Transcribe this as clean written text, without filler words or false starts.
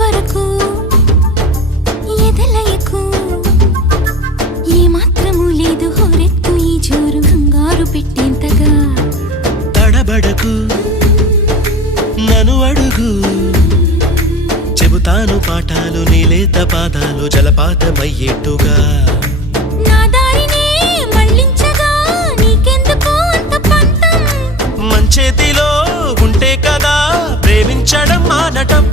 వరకు ఎదలయకు ఏ మాత్రము లేదు హోరెత్తు ఈ జోరు కంగారు పెట్టేంతగా తడబడకు నన్ను అడుగు చెబుతాను పాఠాలు నీలేత పాదాలు జలపాతమయ్యేట్టుగా నా దారినే మళ్ళించగా నీకెందుకు అంత పంతం మంచేతిలో ఉంటే కదా ప్రేమించడం మానటం